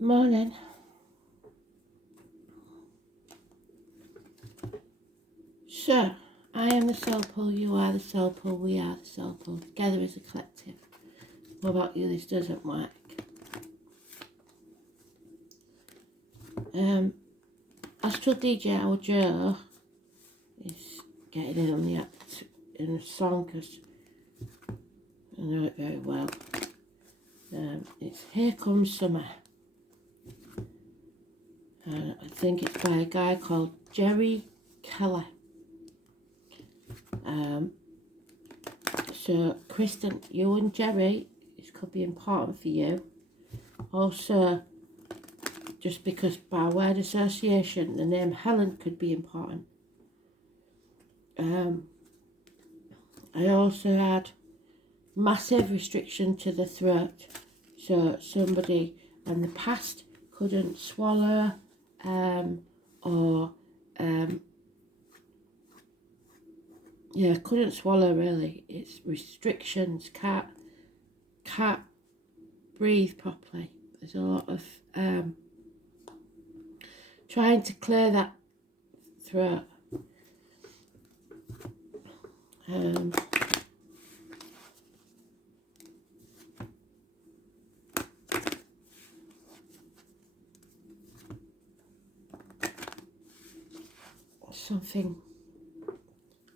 Morning. So, I am the soul pool, you are the soul pool, we are the soul pool, together as a collective. What about you? This doesn't work. Astral DJ, our Joe, is getting in on the act in a song because I know it very well. It's Here Comes Summer. I think it's by a guy called Jerry Keller. So, Kristen, you and Jerry, this could be important for you. Also, just because by word association, the name Helen could be important. I also had massive restriction to the throat. So, somebody in the past couldn't swallow couldn't swallow really. It's restrictions, can't breathe properly. There's a lot of trying to clear that throat. Something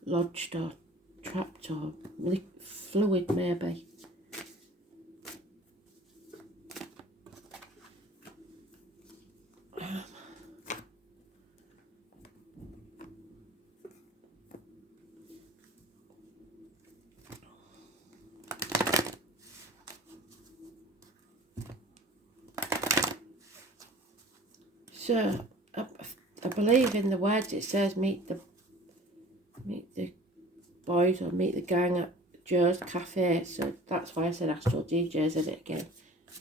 lodged or trapped or fluid maybe. So I believe in the words it says meet the boys or meet the gang at Joe's cafe. So that's why I said Astral DJs in it again,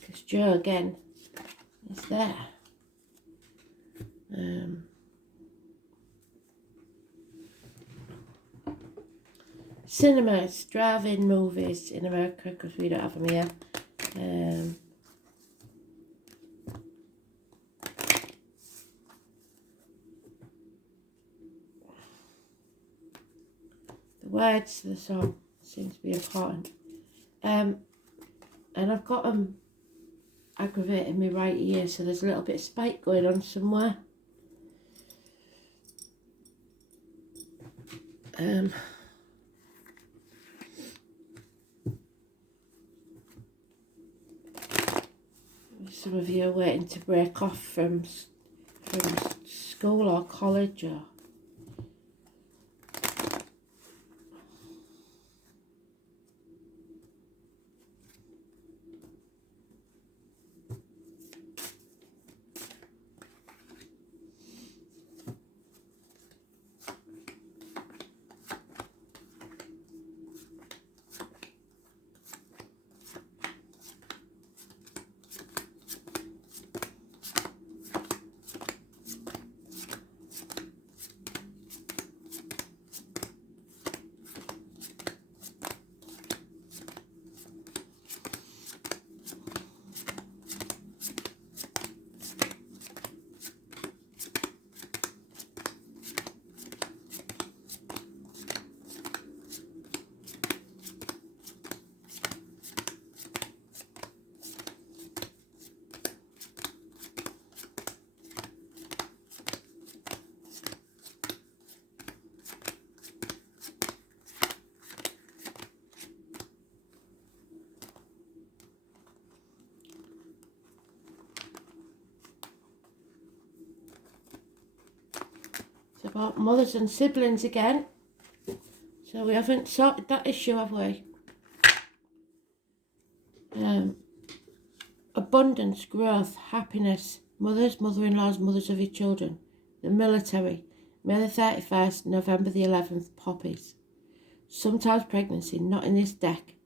because Joe again is there. Cinemas, drive-in movies in America, because we don't have them here. The words to the song seem to be important. And I've got them aggravating me right ear, so there's a little bit of spike going on somewhere. Some of you are waiting to break off from school or college or about mothers and siblings again. So we haven't sorted that issue, have we? Abundance, growth, happiness, mothers, mother-in-laws, mothers of your children, the military, May the 31st, November the 11th, poppies. Sometimes pregnancy, not in this deck.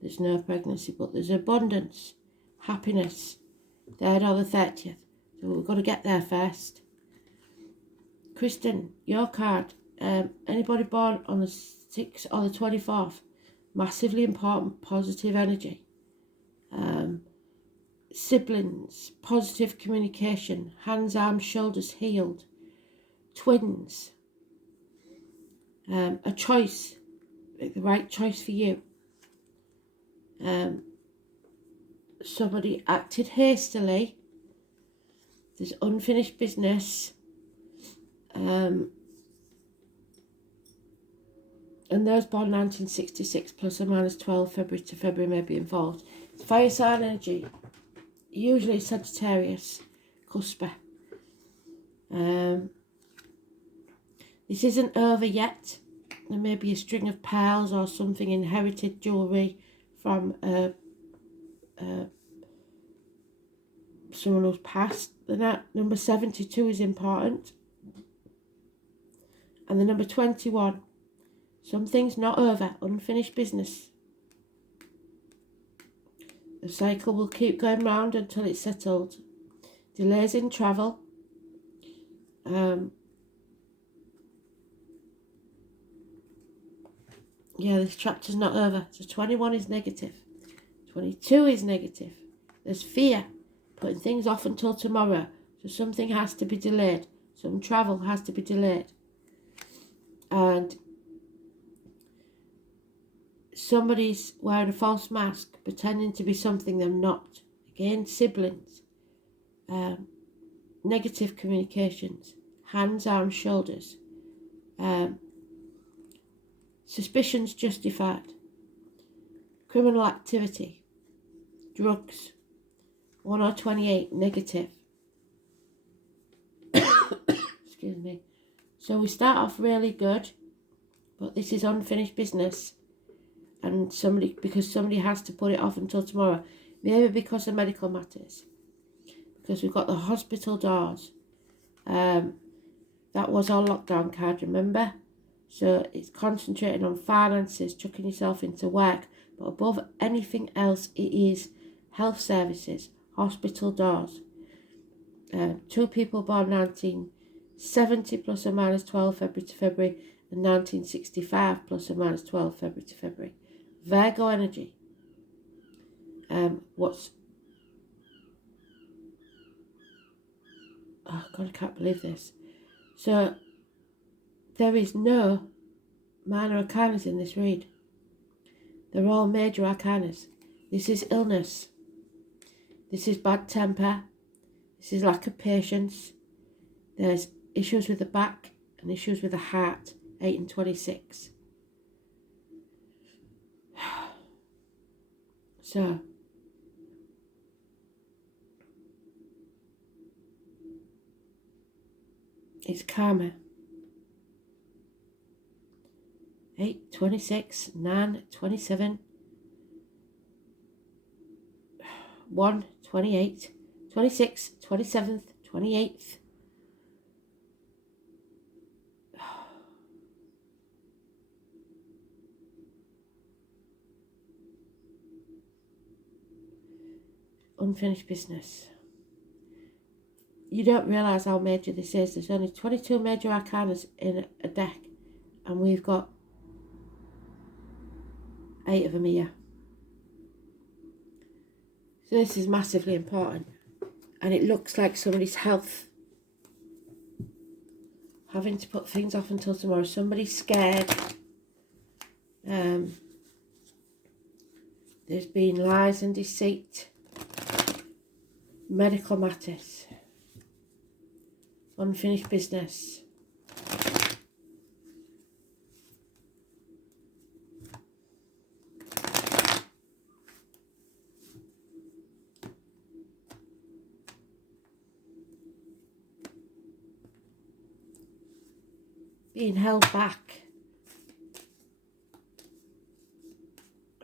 There's no pregnancy, but there's abundance, happiness, 3rd or the 30th. So we've got to get there first. Kristen, your card. Anybody born on the 6th or the 24th, massively important positive energy. siblings, positive communication, hands, arms, shoulders healed, twins, a choice, the right choice for you. Somebody acted hastily, there's unfinished business, and those born 1966 plus or minus 12 February to February may be involved. It's fire sign energy, usually Sagittarius, cusper. This isn't over yet. There may be a string of pearls or something inherited jewellery from someone who's passed. The number 72 is important. And the number 21. Something's not over. Unfinished business. The cycle will keep going round until it's settled. Delays in travel. Yeah, this chapter's not over. So 21 is negative. 22 is negative. There's fear. Putting things off until tomorrow. So something has to be delayed. Some travel has to be delayed. And somebody's wearing a false mask, pretending to be something they're not. Again, siblings. Negative communications. Hands, arms, shoulders. Suspicions justified. Criminal activity. Drugs. 1 or 28, negative. Excuse me. So we start off really good, but this is unfinished business. And because somebody has to put it off until tomorrow. Maybe because of medical matters. Because we've got the hospital doors. That was our lockdown card, remember? So it's concentrating on finances, chucking yourself into work. But above anything else, it is health services, hospital doors. 2 people born 1970 plus or minus 12 February to February and 1965 plus or minus 12 February to February. Virgo energy. Oh God, I can't believe this. So there is no minor arcanas in this read. They're all major arcanas. This is illness. This is bad temper. This is lack of patience. There's issues with the back and issues with the heart. 8 and 26. So it's karma. 8, 26, 9, 27, 1, 28, 26, 27th, 28th. Unfinished business. You don't realise how major this is. There's only 22 major arcanas in a deck, and we've got 8 of them here. So this is massively important. And it looks like somebody's health. Having to put things off until tomorrow. Somebody's scared. There's been lies and deceit. Medical matters. Unfinished business. Being held back.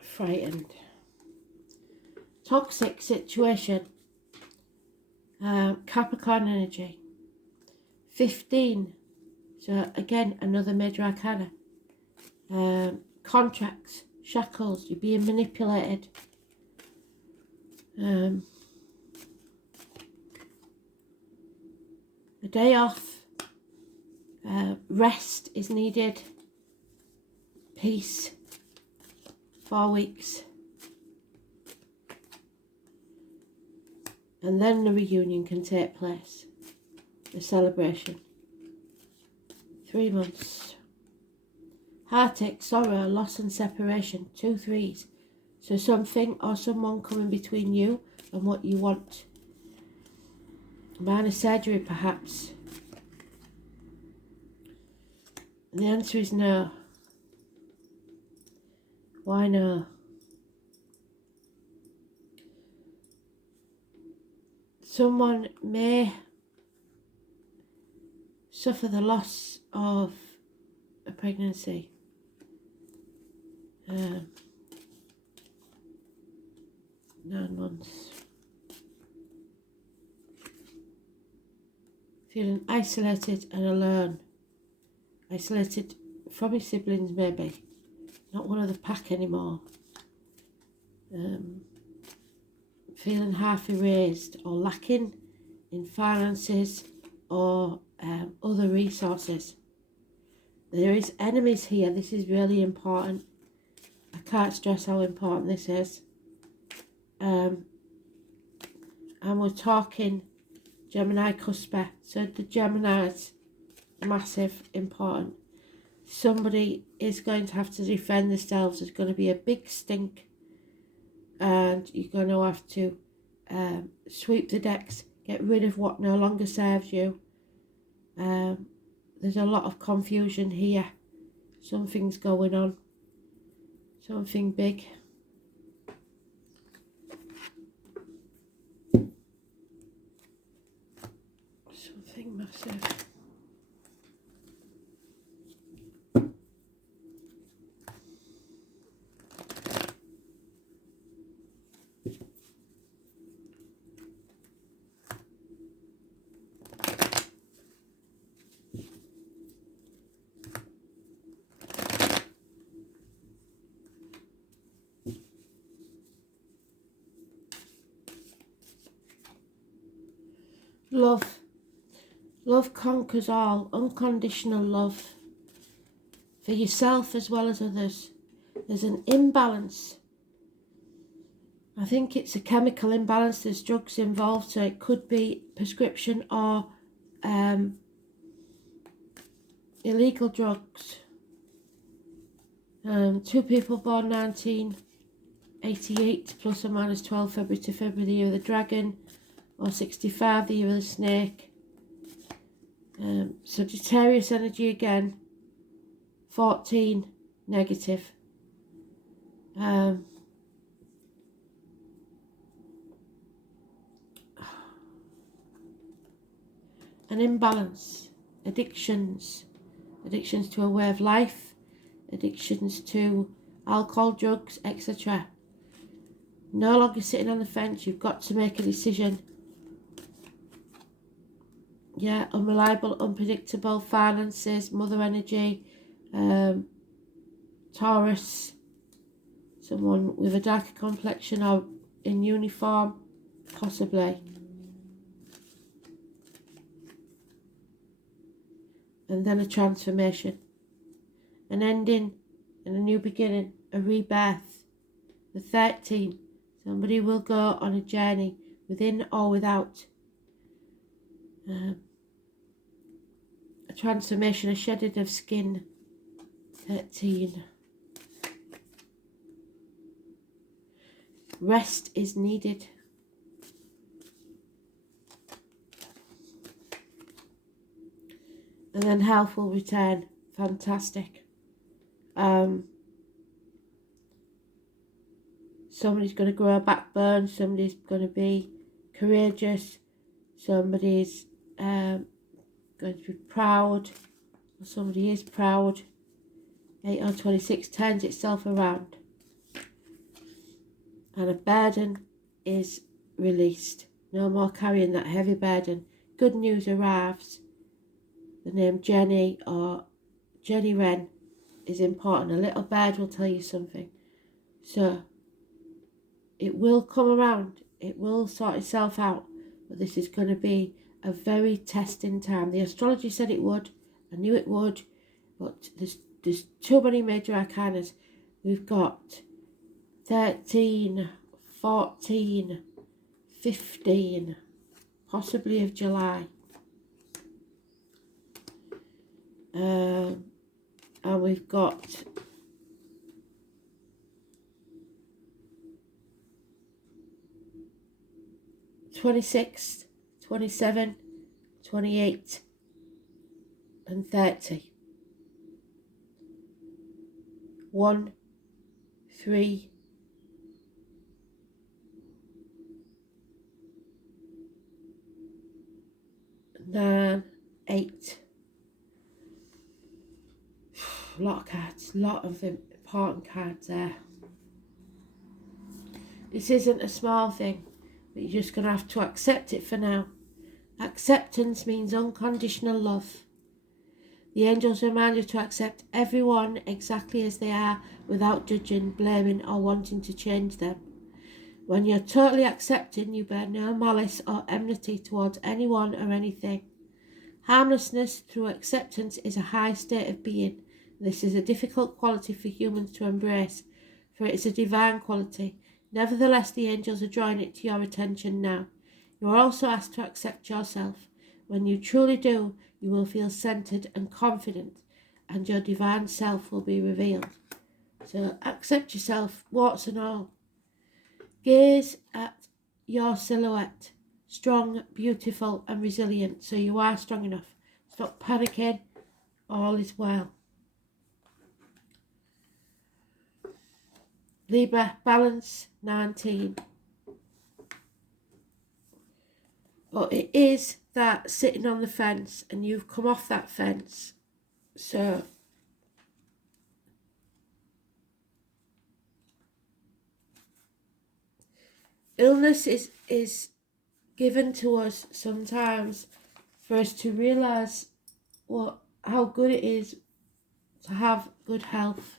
Frightened. Toxic situation. Capricorn energy. 15. So again, another major arcana. Contracts. Shackles. You're being manipulated. A day off. Rest is needed. Peace. 4 weeks. And then the reunion can take place, the celebration. 3 months. Heartache, sorrow, loss and separation, 2 threes. So something or someone coming between you and what you want. Minor surgery perhaps. And the answer is no. Why no? Someone may suffer the loss of a pregnancy. 9 months. Feeling isolated and alone. Isolated from his siblings maybe. Not one of the pack anymore. Feeling half erased or lacking in finances or other resources. There is enemies here. This is really important. I can't stress how important this is. And we're talking Gemini cusper. So the Gemini's massive, important. Somebody is going to have to defend themselves. There's going to be a big stink. And you're going to have to sweep the decks. Get rid of what no longer serves you. There's a lot of confusion here. Something's going on. Something big. Something massive. Love. Love conquers all. Unconditional love. For yourself as well as others. There's an imbalance. I think it's a chemical imbalance. There's drugs involved. So it could be prescription or illegal drugs. 2 people born 1988 plus or minus 12 February to February, the year of the dragon. Or 65, the year of the snake. Sagittarius energy again. 14, negative. An imbalance. Addictions. Addictions to a way of life. Addictions to alcohol, drugs, etc. No longer sitting on the fence. You've got to make a decision. Yeah, unreliable, unpredictable, finances, mother energy, Taurus, someone with a darker complexion or in uniform, possibly. And then a transformation, an ending and a new beginning, a rebirth. The 13, somebody will go on a journey within or without. A transformation, a shedding of skin. 13. Rest is needed. And then health will return. Fantastic. Somebody's going to grow a backbone. Somebody's going to be courageous. Somebody's going to be proud. Or somebody is proud. 8 or 26 turns itself around. And a burden is released. No more carrying that heavy burden. Good news arrives. The name Jenny or Jenny Wren is important. A little bird will tell you something. So it will come around. It will sort itself out. But this is going to be a very testing time. The astrology said it would. I knew it would. But there's too many major arcanas. We've got 13, 14, 15, possibly of July. And we've got 26, 27, 28 and 30. 1, 3, 9, 8. A lot of cards, a lot of important cards there. This isn't a small thing, but you're just going to have to accept it for now. Acceptance means unconditional love. The angels remind you to accept everyone exactly as they are without judging, blaming or wanting to change them. When you're totally accepting, you bear no malice or enmity towards anyone or anything. Harmlessness through acceptance is a high state of being. This is a difficult quality for humans to embrace, for it is a divine quality. Nevertheless, the angels are drawing it to your attention now. You are also asked to accept yourself. When you truly do, you will feel centered and confident, and your divine self will be revealed. So accept yourself, warts and all. Gaze at your silhouette, strong, beautiful and resilient, so you are strong enough. Stop panicking, all is well. Libra, balance 19. But it is that sitting on the fence and you've come off that fence. So illness is given to us sometimes for us to realise how good it is to have good health.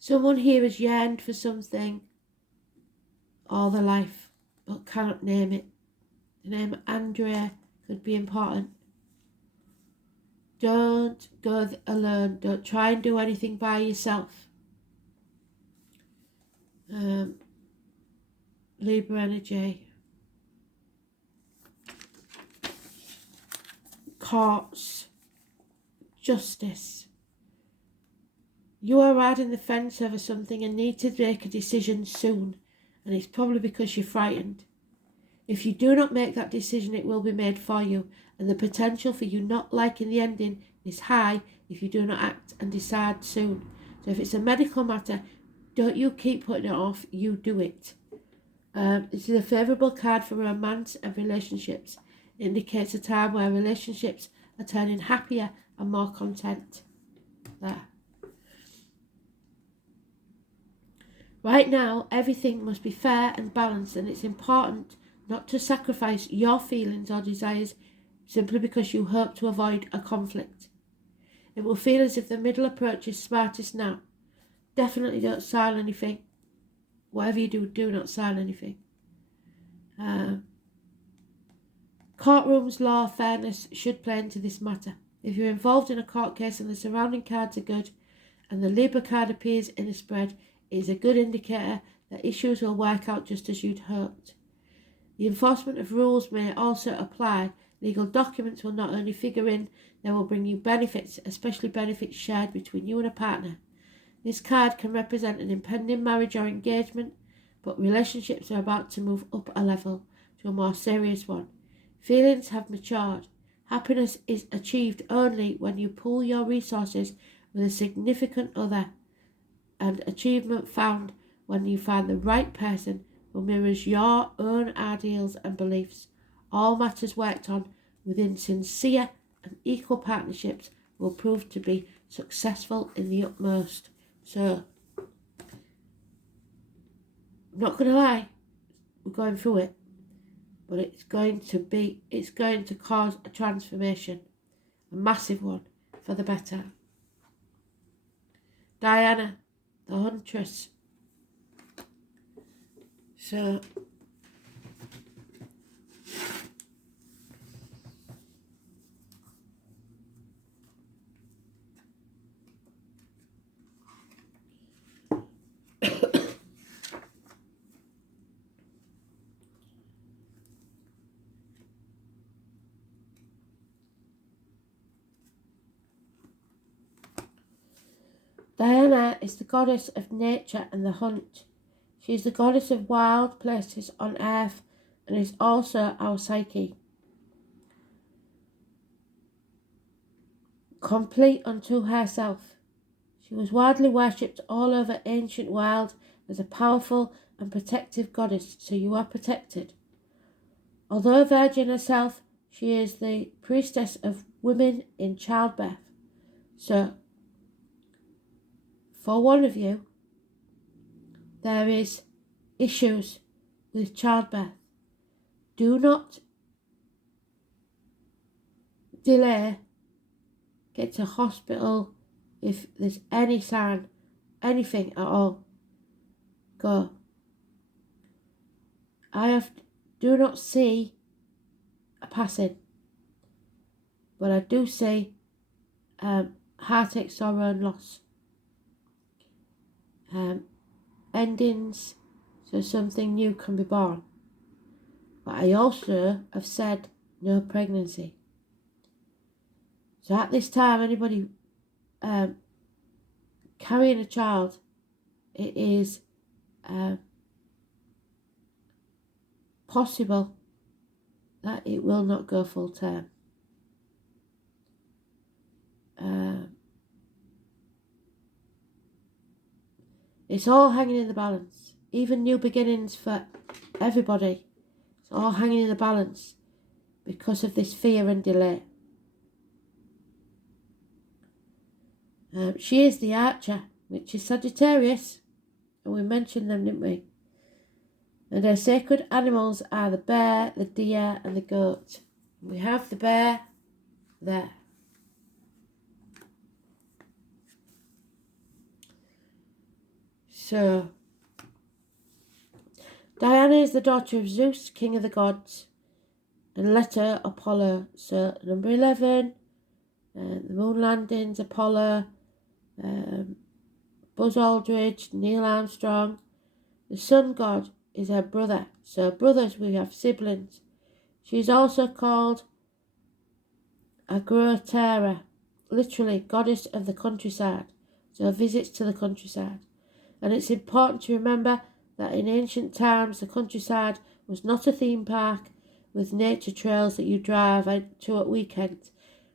Someone here has yearned for something all their life but cannot name it. The name Andrea could be important. Don't go alone. Don't try and do anything by yourself. Libra energy. Courts. Justice. You are riding the fence over something and need to make a decision soon, and it's probably because you're frightened. If you do not make that decision, it will be made for you, and the potential for you not liking the ending is high if you do not act and decide soon. So if it's a medical matter, don't you keep putting it off, you do it. This is a favourable card for romance and relationships. It indicates a time where relationships are turning happier and more content. There. Right now, everything must be fair and balanced, and it's important not to sacrifice your feelings or desires simply because you hope to avoid a conflict. It will feel as if the middle approach is smartest now. Definitely don't sign anything. Whatever you do, do not sign anything. Courtrooms, law, fairness should play into this matter. If you're involved in a court case and the surrounding cards are good, and the Libra card appears in a spread, it is a good indicator that issues will work out just as you'd hoped. The enforcement of rules may also apply. Legal documents will not only figure in, they will bring you benefits, especially benefits shared between you and a partner. This card can represent an impending marriage or engagement, but relationships are about to move up a level to a more serious one. Feelings have matured. Happiness is achieved only when you pool your resources with a significant other, and achievement found when you find the right person who mirrors your own ideals and beliefs. All matters worked on within sincere and equal partnerships will prove to be successful in the utmost. So, I'm not going to lie, we're going through it, but it's going to cause a transformation, a massive one, for the better. Diana, the Huntress. So, Diana is the goddess of nature and the hunt. She is the goddess of wild places on earth and is also our psyche. Complete unto herself, she was widely worshipped all over ancient world as a powerful and protective goddess, so you are protected. Although a virgin herself, she is the priestess of women in childbirth. So, for one of you, there is issues with childbirth. Do not delay. Get to hospital if there's any sign, anything at all. Go. Do not see a passing, but I do see heartache, sorrow and loss. Endings, so something new can be born. But I also have said no pregnancy. So at this time, anybody carrying a child, it is possible that it will not go full term. It's all hanging in the balance. Even new beginnings for everybody. It's all hanging in the balance because of this fear and delay. She is the archer, which is Sagittarius, and we mentioned them, didn't we? And her sacred animals are the bear, the deer and the goat. We have the bear there. So, Diana is the daughter of Zeus, king of the gods, and Leto, Apollo. So, number 11, the moon landings, Apollo, Buzz Aldridge, Neil Armstrong. The sun god is her brother. So, brothers, we have siblings. She is also called Agrotera, literally goddess of the countryside. So, visits to the countryside. And it's important to remember that in ancient times the countryside was not a theme park with nature trails that you drive to at weekends,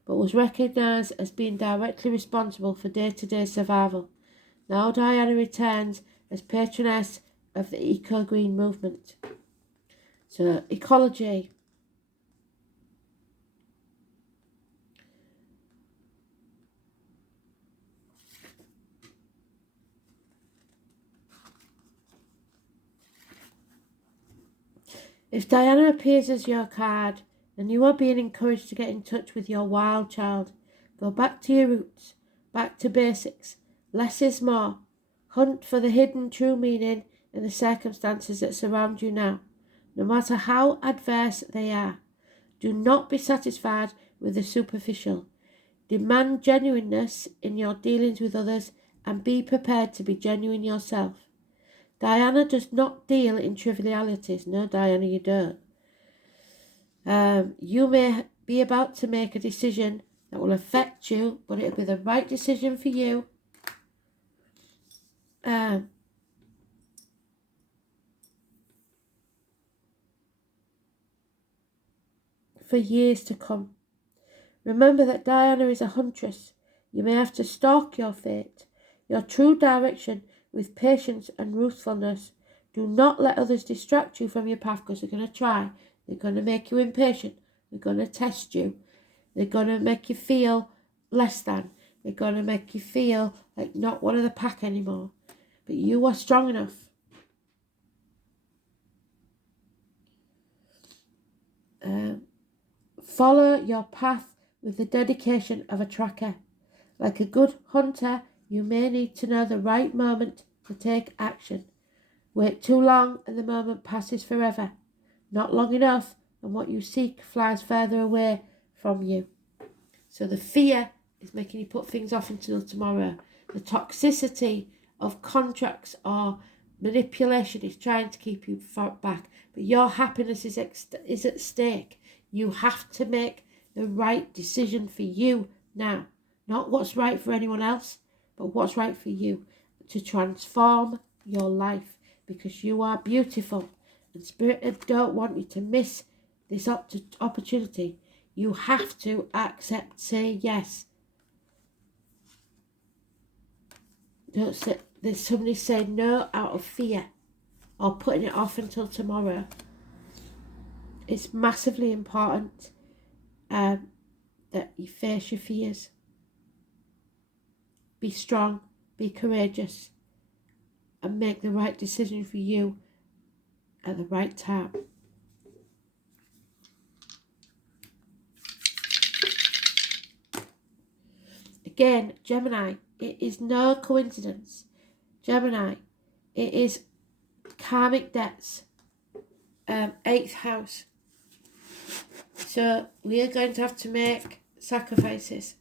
but was recognised as being directly responsible for day-to-day survival. Now Diana returns as patroness of the eco-green movement. So, ecology. If Diana appears as your card, then you are being encouraged to get in touch with your wild child. Go back to your roots, back to basics. Less is more. Hunt for the hidden true meaning in the circumstances that surround you now, no matter how adverse they are. Do not be satisfied with the superficial. Demand genuineness in your dealings with others and be prepared to be genuine yourself. Diana does not deal in trivialities. No, Diana, you don't. You may be about to make a decision that will affect you, but it'll be the right decision for you. For years to come. Remember that Diana is a huntress. You may have to stalk your fate, your true direction, with patience and ruthfulness. Do not let others distract you from your path, because they're going to try. They're going to make you impatient. They're going to test you. They're going to make you feel less than. They're going to make you feel like not one of the pack anymore. But you are strong enough. Follow your path with the dedication of a tracker. Like a good hunter, you may need to know the right moment to take action. Wait too long and the moment passes forever. Not long enough and what you seek flies further away from you. So the fear is making you put things off until tomorrow. The toxicity of contracts or manipulation is trying to keep you back. But your happiness is at stake. You have to make the right decision for you now. Not what's right for anyone else, but what's right for you to transform your life, because you are beautiful. And Spirit don't want you to miss this opportunity. You have to accept, say yes. Don't say, there's somebody saying no out of fear or putting it off until tomorrow. It's massively important that you face your fears. Be strong, be courageous, and make the right decision for you at the right time. Again, Gemini, it is no coincidence. Gemini, it is karmic debts, 8th house. So we are going to have to make sacrifices.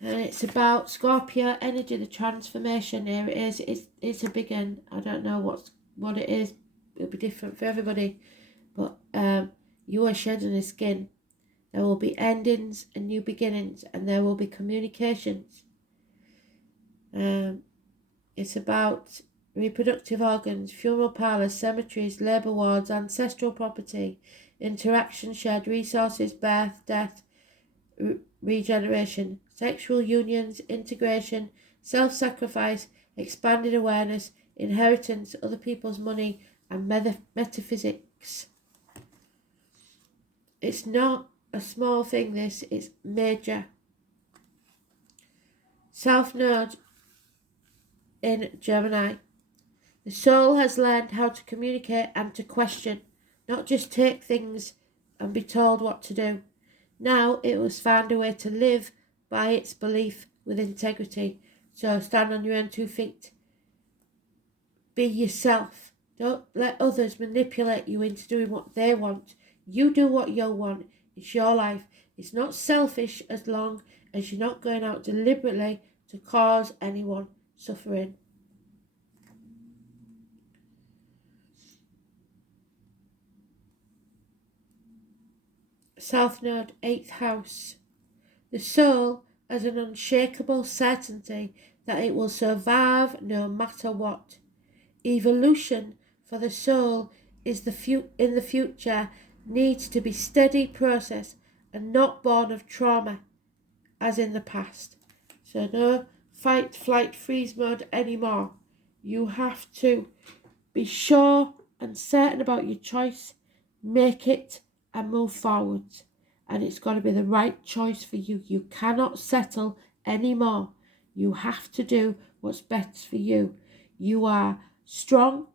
And it's about Scorpio energy, the transformation. Here it is. It's a big one. I don't know what it is. It'll be different for everybody. But you are shedding a skin. There will be endings and new beginnings, and there will be communications. It's about reproductive organs, funeral parlours, cemeteries, labour wards, ancestral property, interaction, shared resources, birth, death, regeneration, sexual unions, integration, self-sacrifice, expanded awareness, inheritance, other people's money, and metaphysics. It's not a small thing, this is major. South Node in Gemini. The soul has learned how to communicate and to question, not just take things and be told what to do. Now it must find a way to live by its belief with integrity. So stand on your own 2 feet. Be yourself. Don't let others manipulate you into doing what they want. You do what you want. It's your life. It's not selfish as long as you're not going out deliberately to cause anyone suffering. South Node, 8th house. The soul has an unshakable certainty that it will survive no matter what. Evolution for the soul is in the future needs to be steady process and not born of trauma as in the past. So no fight, flight, freeze mode anymore. You have to be sure and certain about your choice, make it and move forwards. And it's got to be the right choice for you. You cannot settle anymore. You have to do what's best for you. You are strong,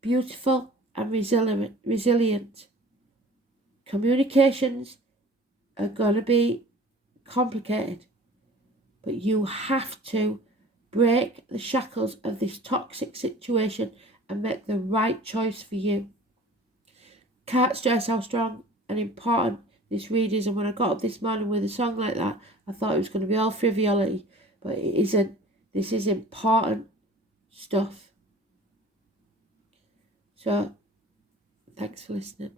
beautiful, and resilient. Communications are going to be complicated, but you have to break the shackles of this toxic situation and make the right choice for you. Can't stress how strong and important this read is, and when I got up this morning with a song like that, I thought it was going to be all frivolity, but it isn't. This is important stuff. So, thanks for listening.